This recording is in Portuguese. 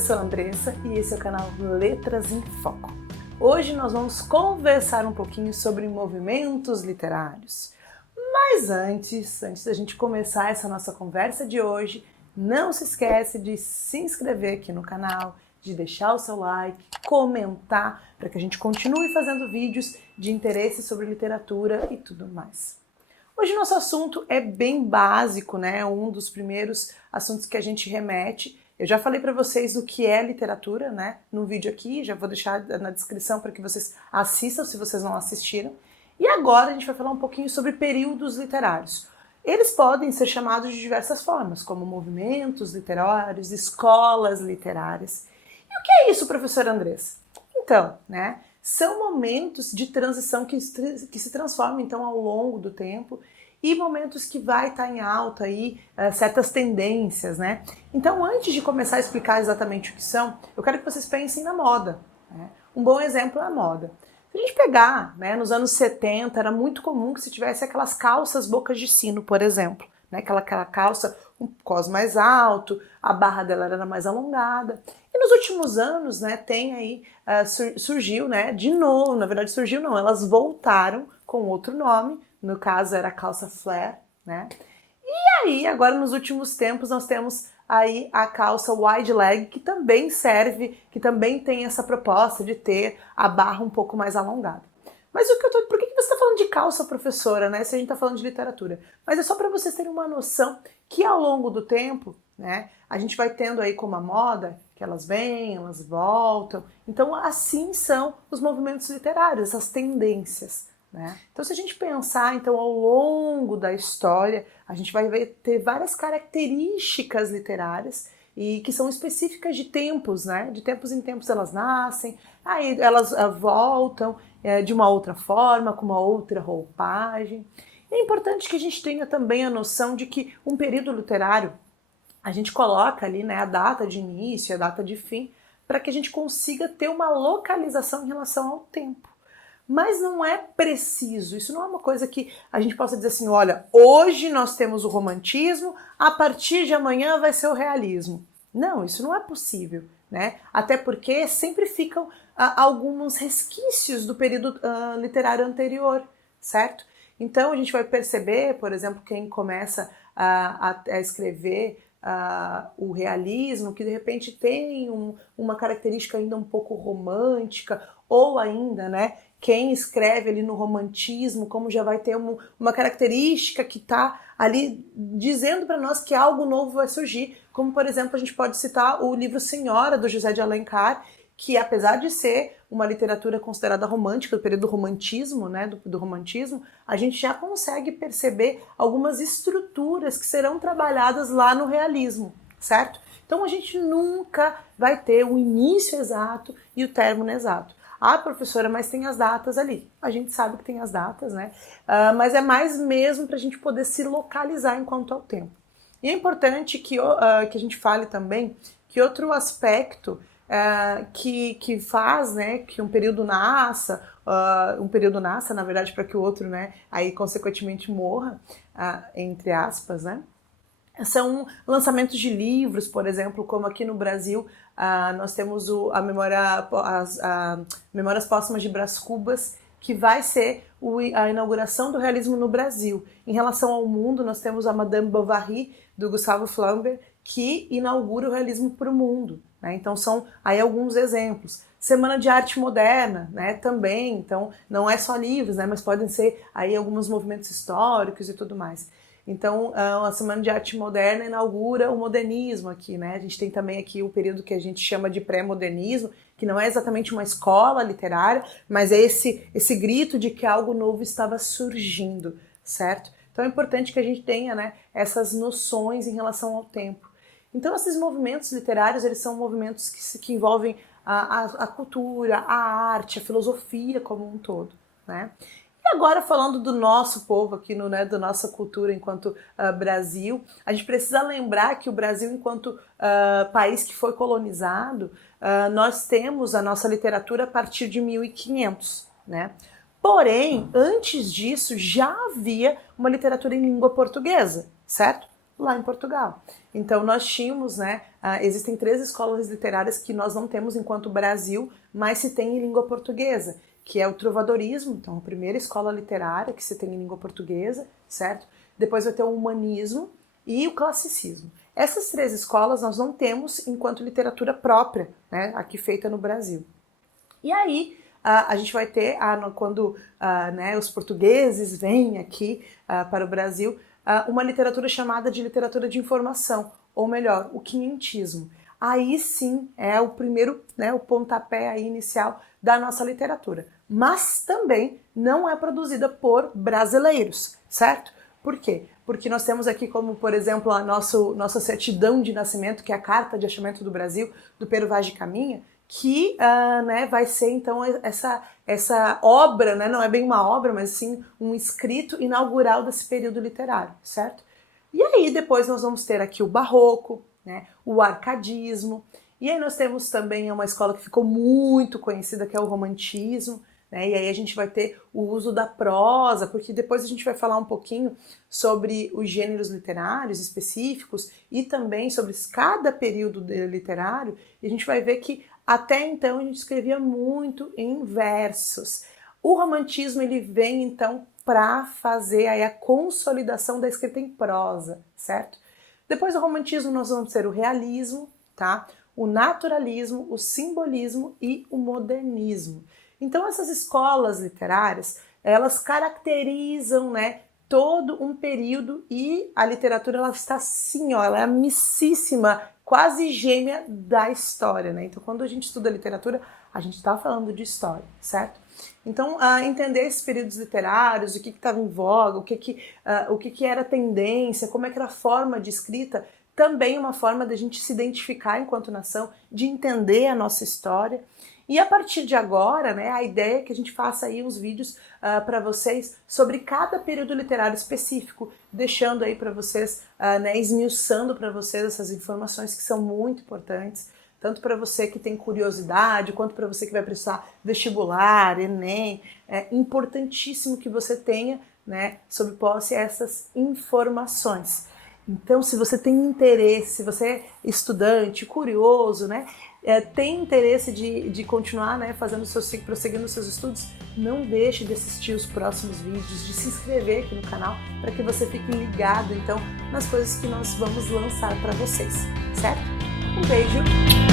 eu sou a Andressa e esse é o canal Letras em Foco. Hoje nós vamos conversar um pouquinho sobre movimentos literários. Mas antes da gente começar essa nossa conversa de hoje, não se esquece de se inscrever aqui no canal, de deixar o seu like, comentar, para que a gente continue fazendo vídeos de interesse sobre literatura e tudo mais. Hoje nosso assunto é bem básico, né? Um dos primeiros assuntos que a gente remete. Eu já falei para vocês o que é literatura, né? No vídeo aqui, já vou deixar na descrição para que vocês assistam se vocês não assistiram. E agora a gente vai falar um pouquinho sobre períodos literários. Eles podem ser chamados de diversas formas, como movimentos literários, escolas literárias. E o que é isso, professora Andressa? Então, né? São momentos de transição que se transformam, então, ao longo do tempo e momentos que vai estar em alta aí, certas tendências, né? Então, antes de começar a explicar exatamente o que são, eu quero que vocês pensem na moda, né? Um bom exemplo é a moda. Se a gente pegar, né, nos anos 70, era muito comum que se tivesse aquelas calças bocas de sino, por exemplo, né? Aquela calça um cós mais alto, a barra dela era mais alongada. E nos últimos anos, né, tem aí, surgiu, né, de novo, na verdade surgiu não, elas voltaram com outro nome, no caso era a calça flare, né. E aí, agora nos últimos tempos, nós temos aí a calça wide leg, que também serve, que também tem essa proposta de ter a barra um pouco mais alongada. Mas por que você está falando de calça, professora, né, se a gente está falando de literatura? Mas é só para vocês terem uma noção que ao longo do tempo, né, a gente vai tendo aí como a moda, que elas vêm, elas voltam. Então assim são os movimentos literários, essas tendências, né? Então se a gente pensar então ao longo da história, a gente vai ter várias características literárias e que são específicas de tempos, né? De tempos em tempos elas nascem, aí elas voltam de uma outra forma, com uma outra roupagem. É importante que a gente tenha também a noção de que um período literário, a gente coloca ali, né, a data de início e a data de fim, para que a gente consiga ter uma localização em relação ao tempo. Mas não é preciso, isso não é uma coisa que a gente possa dizer assim, olha, hoje nós temos o romantismo, a partir de amanhã vai ser o realismo. Não, isso não é possível, né? Até porque sempre ficam alguns resquícios do período literário anterior, certo? Então a gente vai perceber, por exemplo, quem começa a escrever o realismo, que de repente tem uma característica ainda um pouco romântica, ou ainda, né, quem escreve ali no romantismo, como já vai ter uma característica que está ali dizendo para nós que algo novo vai surgir, como por exemplo a gente pode citar o livro Senhora, do José de Alencar, que apesar de ser uma literatura considerada romântica, do período do romantismo, né, do romantismo, a gente já consegue perceber algumas estruturas que serão trabalhadas lá no realismo, certo? Então a gente nunca vai ter o início exato e o término exato. Ah, professora, mas tem as datas ali. A gente sabe que tem as datas, né? Mas é mais mesmo para a gente poder se localizar enquanto ao tempo. E é importante que a gente fale também que outro aspecto que faz, né, que um período nasça, na verdade, para que o outro, né, aí consequentemente morra, entre aspas, né, são lançamentos de livros, por exemplo, como aqui no Brasil nós temos as Memórias Póstumas de Brás Cubas, que vai ser a inauguração do realismo no Brasil. Em relação ao mundo, nós temos a Madame Bovary, do Gustave Flaubert, que inaugura o realismo para o mundo, né? Então são aí alguns exemplos. Semana de Arte Moderna, né, também, então não é só livros, né, mas podem ser aí alguns movimentos históricos e tudo mais. Então a Semana de Arte Moderna inaugura o modernismo aqui, né? A gente tem também aqui o período que a gente chama de pré-modernismo, que não é exatamente uma escola literária, mas é esse grito de que algo novo estava surgindo, certo? Então é importante que a gente tenha, né, essas noções em relação ao tempo. Então esses movimentos literários, eles são movimentos que envolvem a cultura, a arte, a filosofia como um todo, né? E agora falando do nosso povo aqui, né, da nossa cultura enquanto Brasil, a gente precisa lembrar que o Brasil enquanto país que foi colonizado, nós temos a nossa literatura a partir de 1500, né? Porém, antes disso já havia uma literatura em língua portuguesa, certo? lá em Portugal. Então nós tínhamos, né, existem 3 escolas literárias que nós não temos enquanto Brasil, mas se tem em língua portuguesa, que é o trovadorismo, então a primeira escola literária que se tem em língua portuguesa, certo? Depois vai ter o humanismo e o classicismo. Essas 3 escolas nós não temos enquanto literatura própria, né, aqui feita no Brasil. E aí a gente vai ter, quando né, os portugueses vêm aqui para o Brasil, uma literatura chamada de literatura de informação, ou melhor, o quinhentismo. Aí sim é o primeiro, né, o pontapé aí inicial da nossa literatura. Mas também não é produzida por brasileiros, certo? Por quê? Porque nós temos aqui como, por exemplo, a nossa certidão de nascimento, que é a Carta de Achamento do Brasil, do Pero Vaz de Caminha, que né, vai ser então essa obra, né, não é bem uma obra, mas sim um escrito inaugural desse período literário, certo? E aí depois nós vamos ter aqui o barroco, né, o arcadismo, e aí nós temos também uma escola que ficou muito conhecida, que é o romantismo, né, e aí a gente vai ter o uso da prosa, porque depois a gente vai falar um pouquinho sobre os gêneros literários específicos e também sobre cada período literário, e a gente vai ver que até então a gente escrevia muito em versos. O romantismo ele vem então para fazer aí a consolidação da escrita em prosa, certo? Depois do romantismo nós vamos ter o realismo, tá? O naturalismo, o simbolismo e o modernismo. Então essas escolas literárias, elas caracterizam, né, todo um período e a literatura ela está assim, ó, ela é amicíssima, quase gêmea da história, né? Então quando a gente estuda literatura, a gente está falando de história, certo? Então entender esses períodos literários, o que estava em voga, o que era tendência, como é que era a forma de escrita, também uma forma da gente se identificar enquanto nação, de entender a nossa história. E a partir de agora, né, a ideia é que a gente faça aí uns vídeos para vocês sobre cada período literário específico, deixando aí para vocês, né, esmiuçando para vocês essas informações que são muito importantes, tanto para você que tem curiosidade, quanto para você que vai prestar vestibular, Enem. É importantíssimo que você tenha, né, sob posse essas informações. Então, se você tem interesse, se você é estudante, curioso, né, tem interesse de continuar, né, prosseguindo os seus estudos, não deixe de assistir os próximos vídeos, de se inscrever aqui no canal, para que você fique ligado, então, nas coisas que nós vamos lançar para vocês, certo? Um beijo!